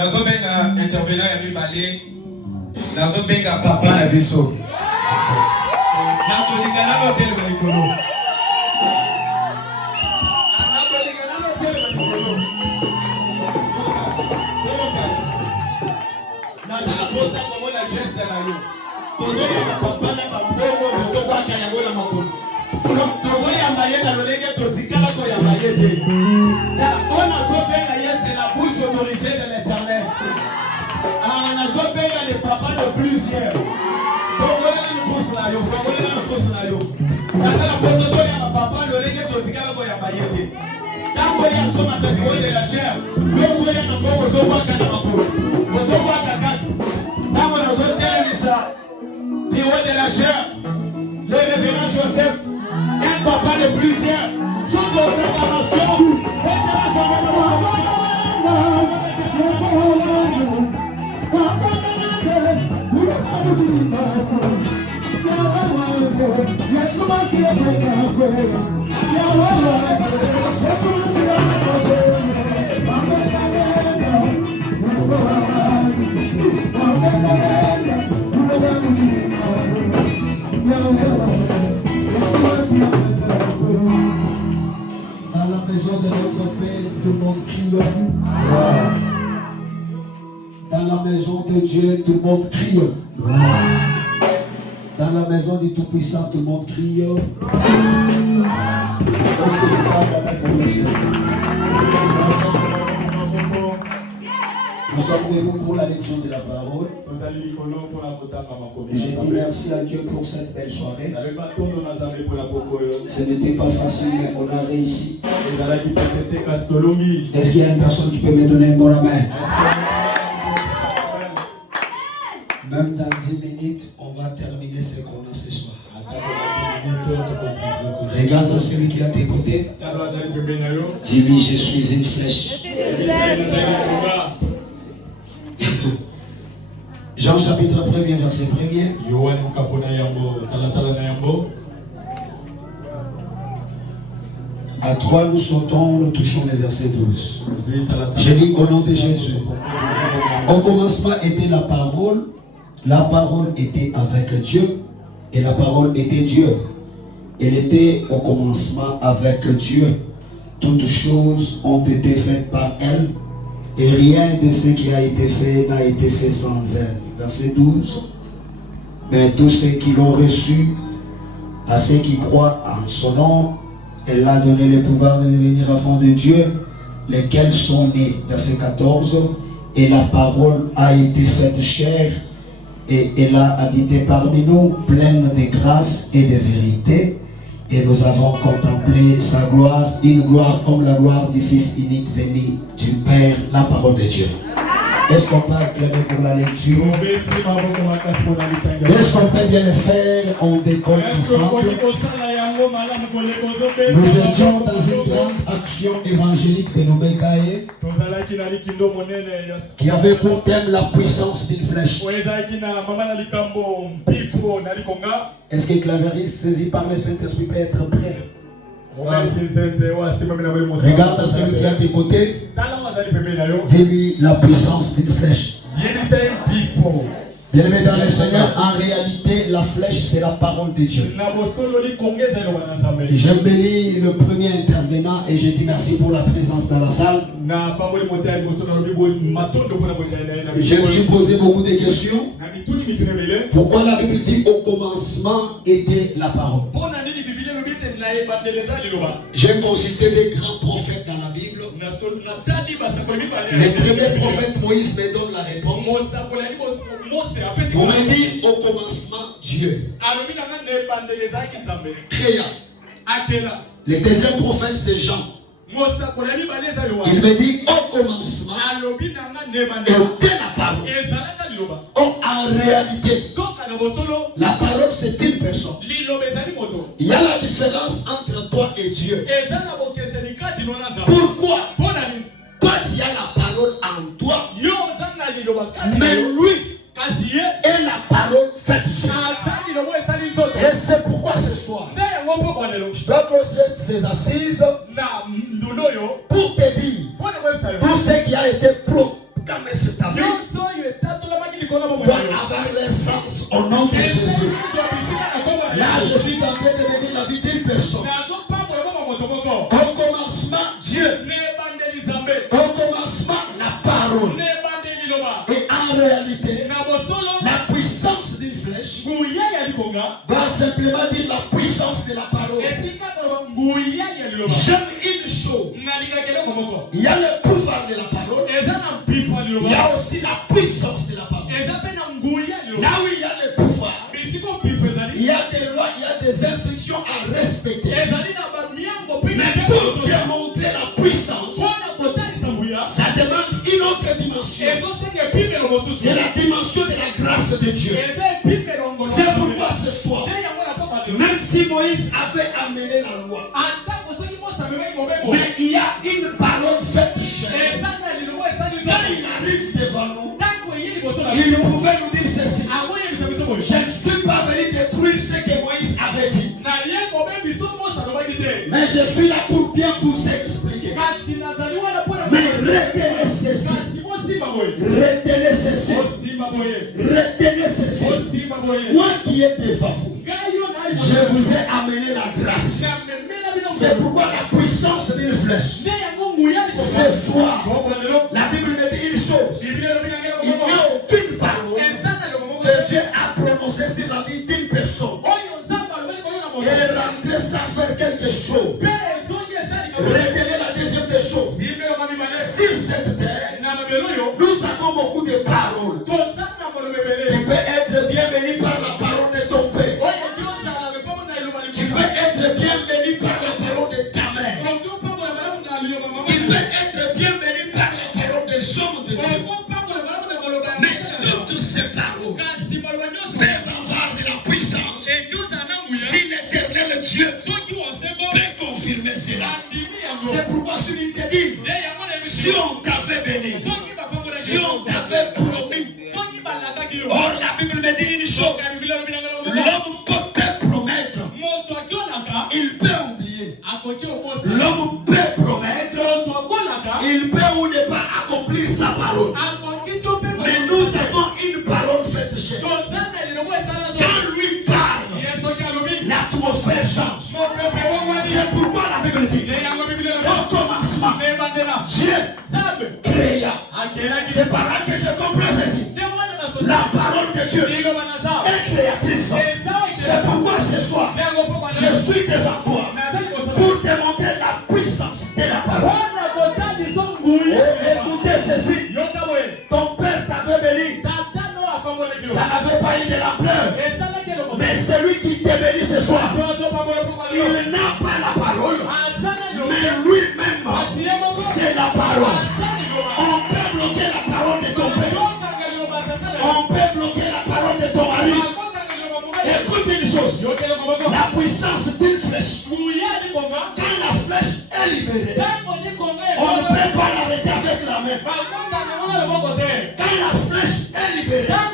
Nazobenga intervenant ya mibale. Nazobenga papa na biso. Nakolingana na hotel balikolo. Nakolingana na hotel balikolo. Nazala posa komona geste na yo. Tozoya papa na bambongo tozokwaka yango na makolo. Tozoyamba ye na lolenge totikala koyamba ye te. On a zobenga ye, c'est la bouche autorisée de l'Éternel. On a zobenga les papas de plusieurs. Fongolela ni pousse na yo, fongolela ni pousse na yo. Nazala posa toyamba papa lolenge totikala koyamba ye te. Tango ya soma tatiko de la chair. Yozoya na mbongo zokwaka na makolo. Zokwaka kaka. Tango na zotelemisa tiro de la chair. Le révérend Joseph, un papa de plusieurs, sont vos acclamations. Dans la maison de notre Père, tout le monde crie. Dans la maison de Dieu, tout le monde crie. Dans la maison du Tout-Puissant, tout le monde crie. Est-ce que tu parles avec mon Seigneur? Nous sommes debout pour la lecture de la parole. Je dis merci à Dieu pour cette belle soirée. Ce n'était pas facile, mais on a réussi. Est-ce qu'il y a une personne qui peut me donner un bon la main? Même dans 10 minutes, on va terminer ce qu'on a ce soir. Regarde celui qui est à tes côtés. Dis-lui, je suis une flèche. Jean chapitre 1er, verset 1er. À 3, nous sautons, nous touchons le verset 12. Je lis au nom de Jésus. Au commencement était la parole était avec Dieu, et la parole était Dieu. Elle était au commencement avec Dieu. Toutes choses ont été faites par elle, et rien de ce qui a été fait n'a été fait sans elle. Verset 12. Mais tous ceux qui l'ont reçu, à ceux qui croient en son nom, elle a donné le pouvoir de devenir enfants de Dieu, lesquels sont nés. Verset 14. Et la parole a été faite chair, et elle a habité parmi nous, pleine de grâce et de vérité. Et nous avons contemplé sa gloire, une gloire comme la gloire du Fils unique venu du Père, la parole de Dieu. Est-ce qu'on peut acclamer pour la lecture? Est-ce qu'on peut bien le faire? On décolle ensemble. Nous étions dans une grande action évangélique de Nomekaye qui avait pour thème la puissance d'une flèche. Est-ce que Clavériste saisi par le Saint-Esprit peut être prêt? Regarde celui qui est à tes côtés. Dis-lui la puissance d'une flèche. Bien-aimé dans le Seigneur, en réalité, la flèche, c'est la parole de Dieu. Je bénis le premier intervenant et je dis merci pour la présence dans la salle. Je me suis posé beaucoup de questions. Pourquoi la Bible dit au commencement était la parole? J'ai consulté des grands prophètes dans la Bible. Le premier prophète Moïse me donne la réponse. Vous me dites au commencement Dieu créa. Le deuxième prophète c'est Jean. Il me dit au commencement était la parole. Oh, en réalité, la parole c'est une personne. Il y a la différence entre toi et Dieu. Pourquoi? Toi tu as la parole en toi, mais lui est la parole faite chair. Et c'est pourquoi ce soir je dois poser ces assises pour te dire tout ce qui a été entamé cette avenue doit avoir leur sens au nom de Jésus. Là, je suis en train de venir la vie d'une personne. Au commencement, Dieu. Au commencement, la parole. Et en réalité, la puissance d'une flèche va simplement dire la puissance de la parole. J'aime une chose. Il y a le pouvoir de la parole. Il y a aussi la puissance de la parole. Là où il y a le pouvoir, il y a des lois, il y a des instructions à respecter. Mais pour démontrer la puissance, ça demande une autre dimension. C'est la dimension de la grâce de Dieu. C'est pourquoi ce soir, même si Moïse avait amené la loi, mais il y a une parole faite chair. Quand il arrive devant nous, il pouvait nous dire ceci: je ne suis pas venu détruire ce que Moïse avait dit, mais je suis là pour bien vous expliquer. Mais retenez ceci. Retenez ceci. Retenez ceci. Moi qui ai devant vous, je vous ai amené la grâce. C'est pourquoi la puissance d'une flèche. Ce soir, la Bible me dit une chose: il n'y a aucune parole que Dieu a prononcée sur la vie d'une personne et rentrer sans faire quelque chose. Retenez la deuxième des choses. Sur cette terre, nous avons beaucoup de paroles. Tu peux être bienvenu par la parole de ton père. Tu peux être bienvenu par la parole de ta mère. Tu peux être bienvenu par la parole des hommes de Dieu. Mais toutes ces paroles peuvent avoir de la puissance si l'éternel Dieu peut confirmer cela. C'est pourquoi celui te dit: si on t'avait béni, si on t'avait promis. Or la Bible me dit une chose: l'homme peut promettre, il peut oublier. L'homme peut promettre, il peut ou ne pas accomplir sa parole. Mais nous avons une parole faite chair. Quand lui parle, l'atmosphère change. C'est pourquoi la Bible dit: au commencement, Dieu créa. C'est par là que je comprends ceci. La parole de Dieu est créatrice. C'est pourquoi ce soir, je suis devant toi pour démontrer la puissance de la parole. Écoutez ceci: ton père t'avait béni, ça n'avait pas eu de l'ampleur. Mais celui qui te bénit ce soir, il n'a pas la parole, mais lui-même, c'est la parole. On peut bloquer la parole de ton père. On peut bloquer la parole de ton mari. Écoute une chose: la puissance d'une flèche, quand la flèche est libérée, on ne peut pas l'arrêter avec la main. Quand la flèche est libérée,